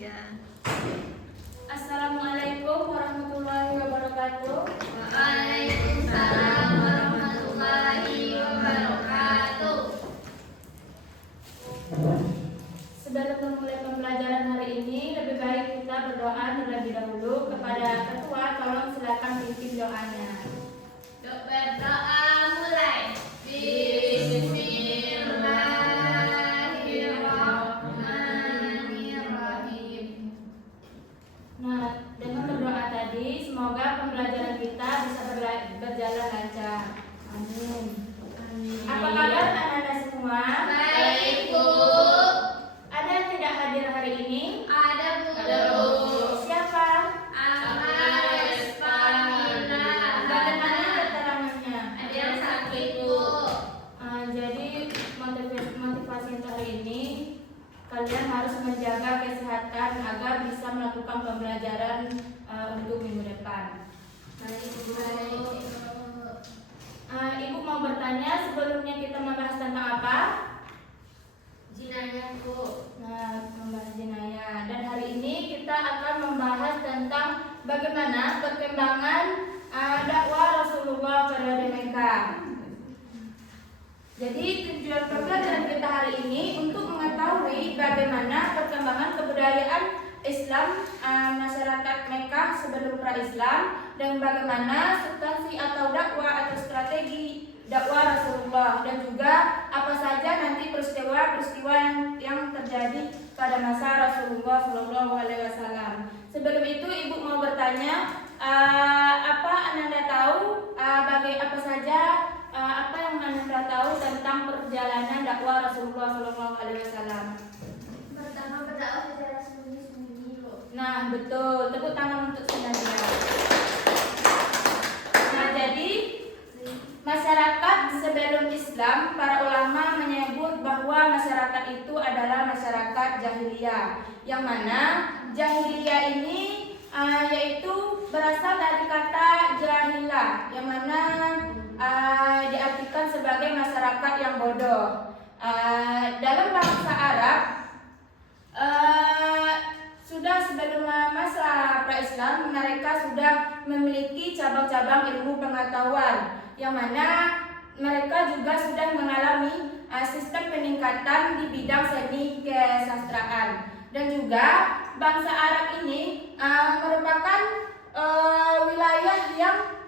Ya. Assalamualaikum warahmatullahi wabarakatuh. Waalaikumsalam warahmatullahi wabarakatuh. Sebelum memulai pembelajaran hari ini, lebih baik kita berdoa terlebih dahulu kepada ketua. Tolong silakan pimpin doanya. Berdoa mulai. Bismillahirrahmanirrahim. Nah, dengan berdoa tadi, semoga pembelajaran kita bisa berjalan lancar. Amin. Apa kabar anak-anak semua? Baik, Bu. Ada yang tidak hadir hari ini? Ada, Bu. Siapa? Amar Respamila. Bagaimana keterangannya? Ada yang sakit, Bu. Jadi motivasi untuk hari ini, kalian harus menjaga kesehatan agar bisa melakukan pembelajaran untuk minggu depan. Ibu mau bertanya, sebelumnya kita membahas tentang apa? Jinayah, Bu. Nah, membahas jenayah. Dan hari ini kita akan membahas tentang bagaimana perkembangan dakwah Rasulullah periode Mekah. Jadi tujuan pembelajaran kita hari ini untuk mengetahui bagaimana perkembangan kebudayaan Islam masyarakat Mekah sebelum pra-Islam, dan bagaimana substansi atau dakwah atau strategi dakwah Rasulullah, dan juga apa saja nanti peristiwa-peristiwa yang terjadi pada masa Rasulullah Shallallahu Alaihi Wasallam. Sebelum itu ibu mau bertanya, apa Ananda tahu apa saja apa yang Ananda tahu tentang perjalanan dakwah Rasulullah Shallallahu Alaihi Wasallam? Pertama berdakwah secara sembunyi-sembunyi, Bu. Nah, betul. Tepuk tangan untuk Nadia. Nah, jadi masyarakat sebelum Islam, para ulama menyebut bahwa masyarakat itu adalah masyarakat jahiliyah, yang mana jahiliyah ini yaitu berasal dari kata jahilah, yang mana diartikan sebagai masyarakat yang bodoh. Dalam bahasa Arab, sudah sebelum masa pra-Islam, mereka sudah memiliki cabang-cabang ilmu pengetahuan, yang mana mereka juga sudah mengalami sistem peningkatan di bidang seni kesastraan. Dan juga bangsa Arab ini merupakan wilayah yang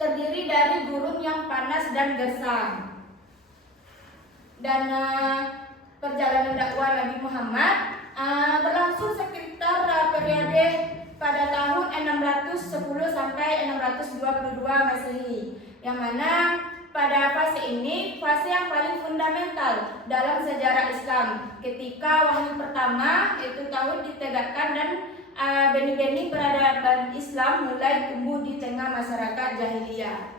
terdiri dari gurun yang panas dan gersang. Dan perjalanan dakwah Nabi Muhammad berlangsung sekitar periode pada tahun 610 sampai 622 Masehi, yang mana pada fase ini fase yang paling fundamental dalam sejarah Islam, ketika wahyu pertama yaitu tauhid ditegakkan dan benih-benih peradaban Islam mulai tumbuh di tengah masyarakat jahiliyah.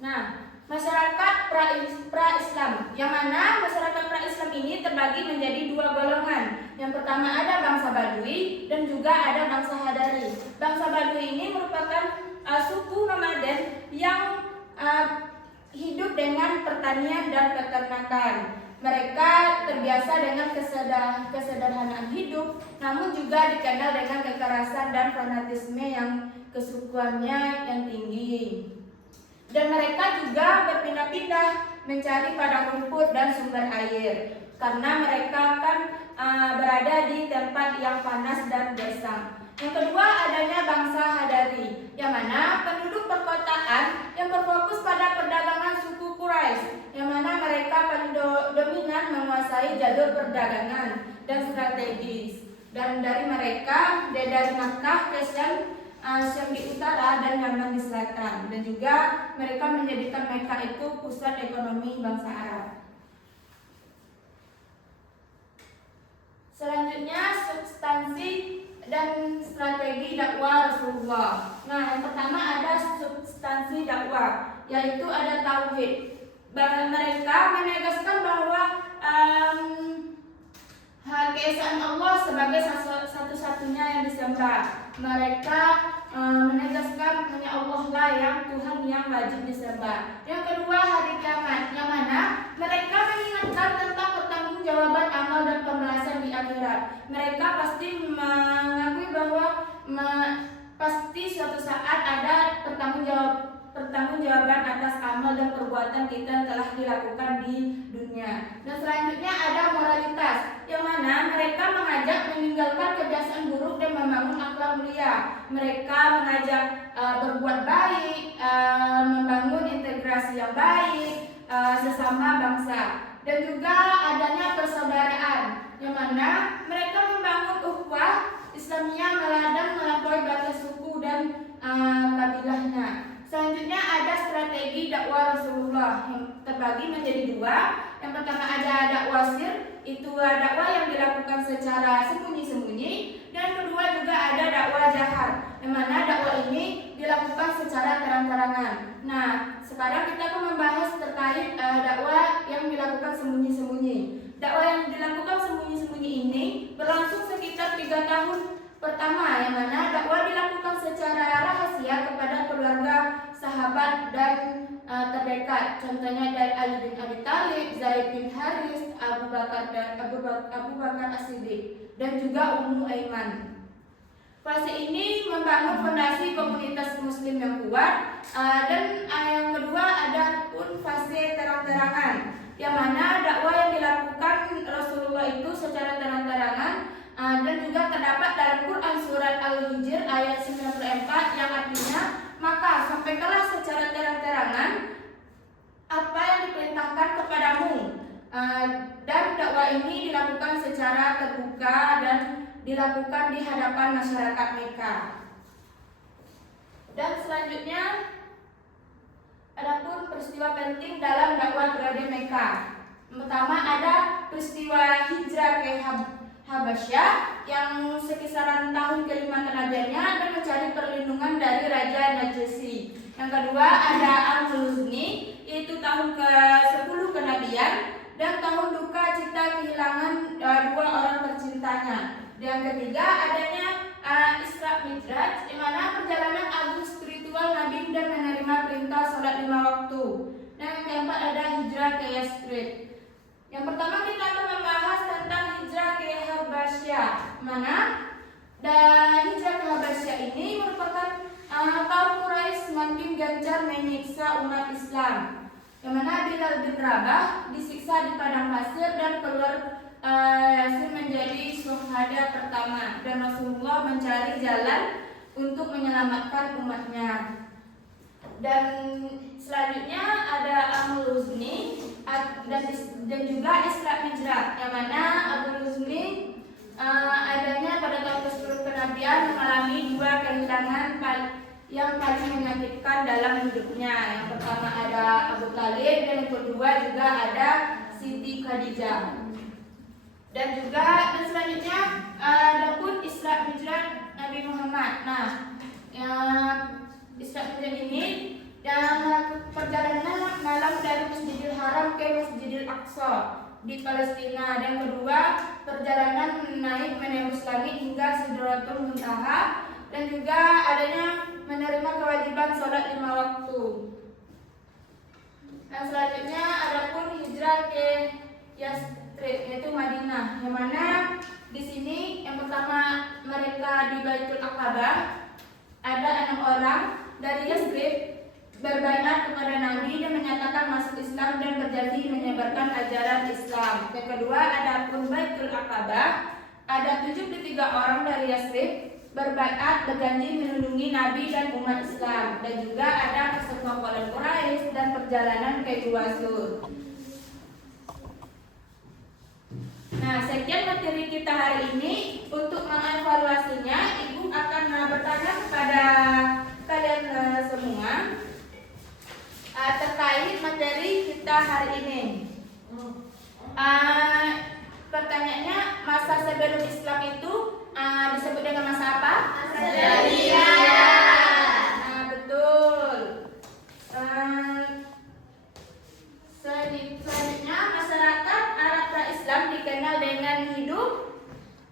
Nah, masyarakat pra-Islam, yang mana masyarakat pra-Islam ini terbagi menjadi dua golongan. Yang pertama ada bangsa Badui dan juga ada bangsa Hadari. Bangsa Badui ini merupakan suku nomaden yang hidup dengan pertanian dan peternakan. Mereka terbiasa dengan kesederhanaan hidup, namun juga dikenal dengan kekerasan dan fanatisme yang kesukuannya yang tinggi. Dan mereka juga berpindah-pindah mencari padang rumput dan sumber air, karena mereka kan berada di tempat yang panas dan gersang. Yang kedua adanya bangsa Hadari, yang mana penduduk perkotaan yang berfokus pada perdagangan suku Quraisy, yang mana mereka paling dominan menguasai jalur perdagangan dan strategis. Dan dari mereka, dari Makkah ke Syam di utara dan Yaman di selatan, dan juga mereka menjadikan Mekah itu pusat ekonomi bangsa Arab. Selanjutnya substansi dan strategi dakwah Rasulullah. Nah, yang pertama ada substansi dakwah, yaitu ada tauhid. Mereka menegaskan bahwa keesaan Allah sebagai satu-satunya yang disembah. Mereka menegaskan hanya Allah lah yang Tuhan yang wajib disembah. Yang kedua hari kiamat, yang mana mereka mengingatkan tentang pertanggung pertanggungjawaban amal dan pembalasan di akhirat. Mereka pasti mengakui bahwa pasti suatu saat ada pertanggungjawaban atas amal dan perbuatan kita yang telah dilakukan di dunia. Dan selanjutnya ada moralitas, yang mana mereka mengajak meninggalkan kebiasaan buruk dan membangun akhlak mulia. Mereka mengajak berbuat baik, membangun integrasi yang baik sesama bangsa, dan juga adanya persaudaraan, yang mana mereka membangun ukhuwah Islamiyah dan melampaui batas suku dan kabilahnya. Selanjutnya ada strategi dakwah Rasulullah yang terbagi menjadi dua. Yang pertama ada dakwah sir, itu dakwah yang dilakukan secara sembunyi-sembunyi, dan kedua juga ada dakwah jahar, yang mana dakwah ini dilakukan secara terang-terangan. Nah, sekarang kita akan membahas terkait dakwah yang dilakukan sembunyi-sembunyi. Dakwah yang dilakukan sembunyi-sembunyi ini berlangsung sekitar 3 tahun pertama, yang mana dakwah dilakukan secara rahasia kepada keluarga, sahabat, dan terdekat. Contohnya dari Ali bin Abi Thalib, Zaid bin Haris, Abu Bakar As-Siddiq, dan juga Ummu Aiman. Fase ini membangun fondasi komunitas muslim yang kuat, dan yang kedua ada pun fase terang-terangan, yang mana dakwah yang dilakukan Rasulullah itu secara terang-terangan, dan juga terdapat dalam Quran surat Al-Hijr ayat 94 yang artinya, maka sampaikanlah secara terang-terangan apa yang diperintahkan kepadamu, dan dakwah ini dilakukan secara terbuka dan dilakukan di hadapan masyarakat Mekah. Dan selanjutnya adapun peristiwa penting dalam dakwah periode Mekah. Pertama ada peristiwa hijrah ke Habasyah yang sekisaran tahun ke-5 kenabiannya dan mencari perlindungan dari Raja Najasyi. Yang kedua ada Amul Huzni, yaitu tahun ke-10 kenabian dan tahun duka cita kehilangan dua orang tercintanya. Dan yang ketiga adanya Isra Mi'raj, di mana perjalanan agung spiritual Nabi dan menerima perintah sholat 5 waktu. Dan yang keempat ada hijrah ke Yathrib. Yang pertama kita akan membahas tentang hijrah ke Habasyah, mana hijrah ke Habasyah ini merupakan kaum Quraisy semakin gencar menyiksa umat Islam, yang mana Bilal bin Rabah disiksa di padang pasir dan keluar Yasir menjadi syuhada pertama, dan Rasulullah mencari jalan untuk menyelamatkan umatnya. Dan selanjutnya ada Amul Huzni dan juga Isra Mi'raj, yang mana Amul Huzni adanya pada tahun ke-10 kenabian mengalami dua kehilangan yang paling menyakitkan dalam hidupnya. Yang pertama ada Abu Thalib dan yang kedua juga ada Siti Khadijah. Dan selanjutnya ada pun Isra Mi'raj Nabi Muhammad. Nah, Isra Mi'raj ini perjalanan malam dari Masjidil Haram ke Masjidil Aqsa di Palestina, dan kedua perjalanan naik menembus langit hingga Sidratul Muntaha, dan juga adanya menerima kewajiban sholat 5 waktu. Dan selanjutnya ada pun hijrah ke Yathrib, yaitu Madinah, yang mana di sini yang pertama mereka di Baitul Aqabah ada 6 orang dari Yathrib berbaiat kepada Nabi dan menyatakan masuk Islam dan berjanji menyebarkan ajaran Islam. Yang kedua ada pun Baitul Aqabah ada 73 orang dari Yathrib berbaiat berjanji melindungi Nabi dan umat Islam, dan juga ada persekongkolan Quraisy dan perjalanan ke Gua Sur. Nah, sekian materi kita hari ini. Untuk mengevaluasinya, Ibu akan bertanya kepada kalian semua terkait materi kita hari ini. Pertanyaannya, masa sebelum Islam itu disebut dengan masa apa? Masa jahiliyah. Nah, betul. Selanjutnya, masyarakat Arab pra-Islam dikenal dengan hidup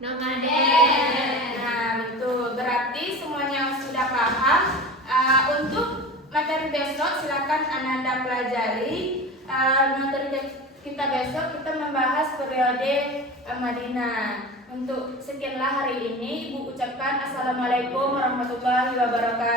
nomaden. Nah, betul. Berarti semuanya sudah paham. Untuk materi besok silakan Ananda pelajari materi kita besok kita membahas periode Madinah. Untuk sekianlah hari ini Ibu ucapkan Assalamualaikum warahmatullahi wabarakatuh.